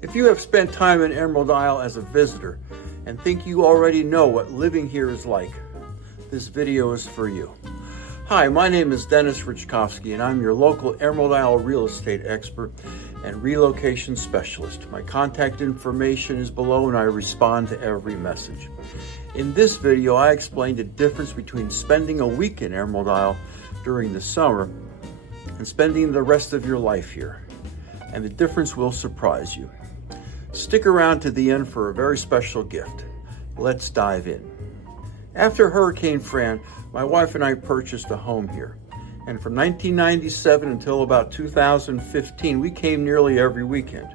If you have spent time in Emerald Isle as a visitor and think you already know what living here is like, this video is for you. Hi, my name is Denis Raczkowski and I'm your local Emerald Isle real estate expert and relocation specialist. My contact information is below and I respond to every message. In this video, I explain the difference between spending a week in Emerald Isle during the summer and spending the rest of your life here. And the difference will surprise you. Stick around to the end for a very special gift. Let's dive in. After Hurricane Fran, my wife and I purchased a home here. And from 1997 until about 2015, we came nearly every weekend.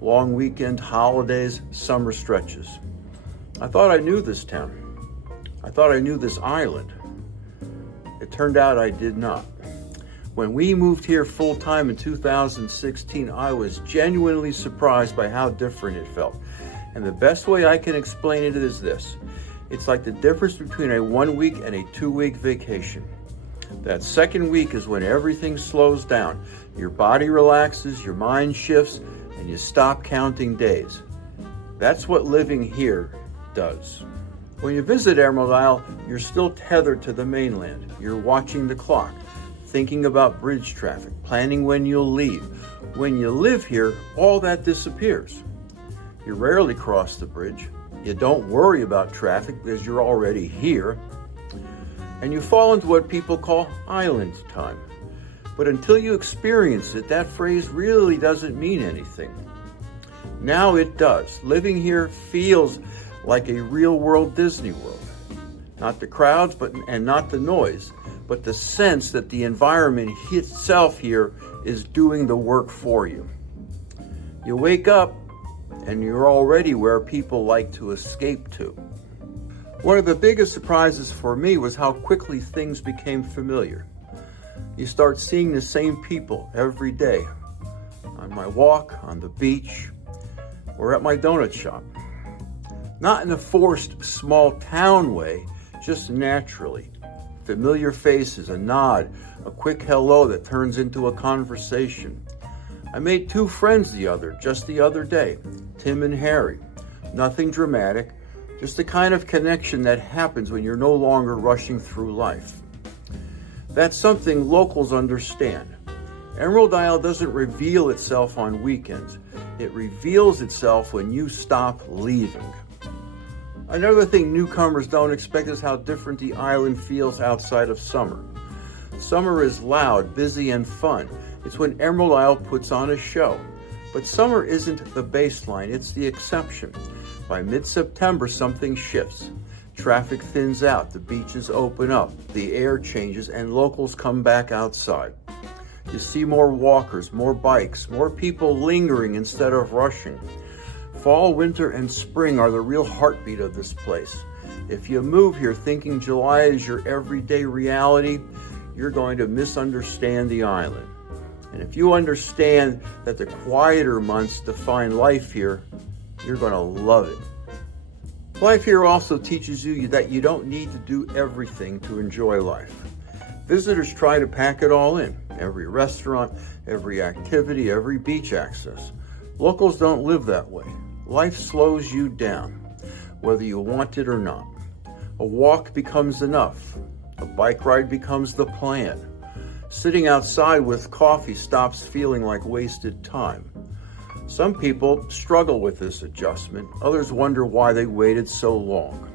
Long weekend, holidays, summer stretches. I thought I knew this town. I thought I knew this island. It turned out I did not. When we moved here full-time in 2016, I was genuinely surprised by how different it felt. And the best way I can explain it is this. It's like the difference between a 1 week and a 2 week vacation. That second week is when everything slows down. Your body relaxes, your mind shifts, and you stop counting days. That's what living here does. When you visit Emerald Isle, you're still tethered to the mainland. You're watching the clock, thinking about bridge traffic, planning when you'll leave. When you live here, all that disappears. You rarely cross the bridge. You don't worry about traffic because you're already here. And you fall into what people call island time. But until you experience it, that phrase really doesn't mean anything. Now it does. Living here feels like a real-world Disney World. Not the crowds and not the noise, but the sense that the environment itself here is doing the work for you. You wake up and you're already where people like to escape to. One of the biggest surprises for me was how quickly things became familiar. You start seeing the same people every day. On my walk, on the beach, or at my donut shop. Not in a forced small town way, just naturally. Familiar faces, a nod, a quick hello that turns into a conversation. I made 2 friends just the other day, Tim and Harry. Nothing dramatic, just the kind of connection that happens when you're no longer rushing through life. That's something locals understand. Emerald Isle doesn't reveal itself on weekends. It reveals itself when you stop leaving. Another thing newcomers don't expect is how different the island feels outside of summer. Summer is loud, busy, and fun. It's when Emerald Isle puts on a show. But summer isn't the baseline, it's the exception. By mid-September, something shifts. Traffic thins out, the beaches open up, the air changes, and locals come back outside. You see more walkers, more bikes, more people lingering instead of rushing. Fall, winter, and spring are the real heartbeat of this place. If you move here thinking July is your everyday reality, you're going to misunderstand the island. And if you understand that the quieter months define life here, you're going to love it. Life here also teaches you that you don't need to do everything to enjoy life. Visitors try to pack it all in. Every restaurant, every activity, every beach access. Locals don't live that way. Life slows you down, whether you want it or not. A walk becomes enough. A bike ride becomes the plan. Sitting outside with coffee stops feeling like wasted time. Some people struggle with this adjustment. Others wonder why they waited so long.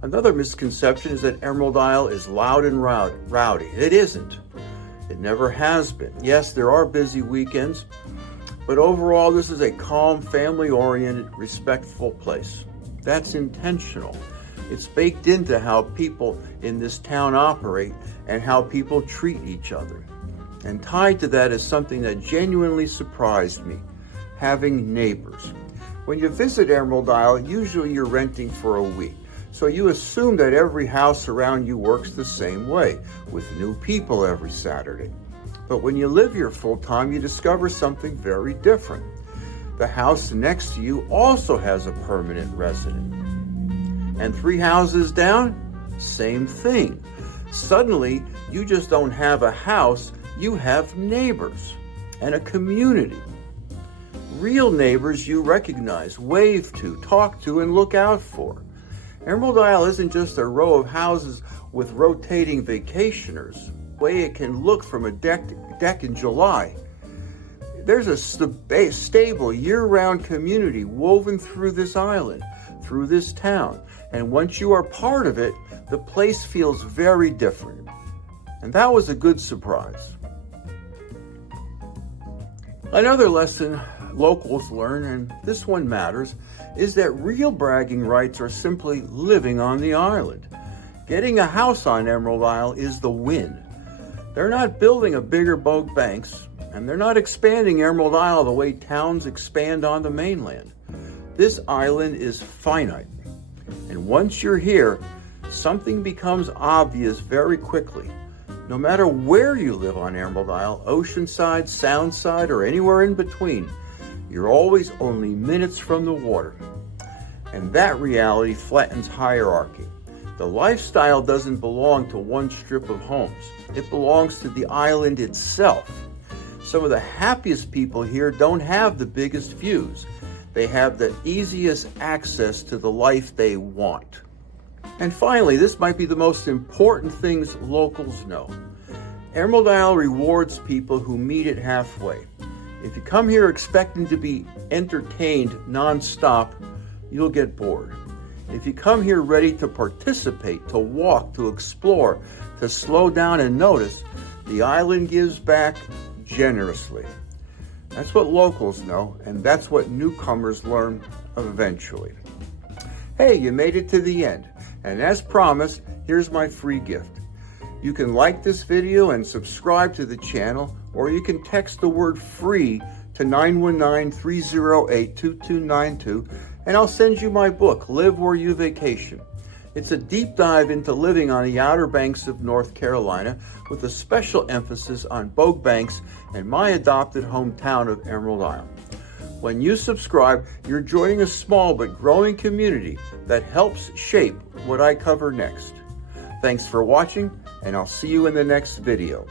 Another misconception is that Emerald Isle is loud and rowdy. It isn't. It never has been. Yes, there are busy weekends, but overall this is a calm, family-oriented, respectful place. That's intentional. It's baked into how people in this town operate and how people treat each other. And tied to that is something that genuinely surprised me, having neighbors. When you visit Emerald Isle, usually you're renting for a week. So you assume that every house around you works the same way, with new people every Saturday. But when you live here full time, you discover something very different. The house next to you also has a permanent resident. And 3 houses down, same thing. Suddenly, you just don't have a house, you have neighbors and a community. Real neighbors you recognize, wave to, talk to, and look out for. Emerald Isle isn't just a row of houses with rotating vacationers, the way it can look from a deck in July. There's a stable, year-round community woven through this island, through this town. And once you are part of it, the place feels very different. And that was a good surprise. Another lesson locals learn, and this one matters, is that real bragging rights are simply living on the island. Getting a house on Emerald Isle is the win. They're not building a bigger Bogue Banks, and they're not expanding Emerald Isle the way towns expand on the mainland. This island is finite, and once you're here, something becomes obvious very quickly. No matter where you live on Emerald Isle, Oceanside, Soundside, or anywhere in between, you're always only minutes from the water. And that reality flattens hierarchy. The lifestyle doesn't belong to one strip of homes. It belongs to the island itself. Some of the happiest people here don't have the biggest views. They have the easiest access to the life they want. And finally, this might be the most important things locals know. Emerald Isle rewards people who meet it halfway. If you come here expecting to be entertained nonstop, you'll get bored. If you come here ready to participate, to walk, to explore, to slow down and notice, the island gives back generously. That's what locals know, and that's what newcomers learn eventually. Hey, you made it to the end. And as promised, here's my free gift. You can like this video and subscribe to the channel, or you can text the word FREE to 919-308-2292, and I'll send you my book, Live Where You Vacation. It's a deep dive into living on the Outer Banks of North Carolina, with a special emphasis on Bogue Banks and my adopted hometown of Emerald Isle. When you subscribe, you're joining a small but growing community that helps shape what I cover next. Thanks for watching, and I'll see you in the next video.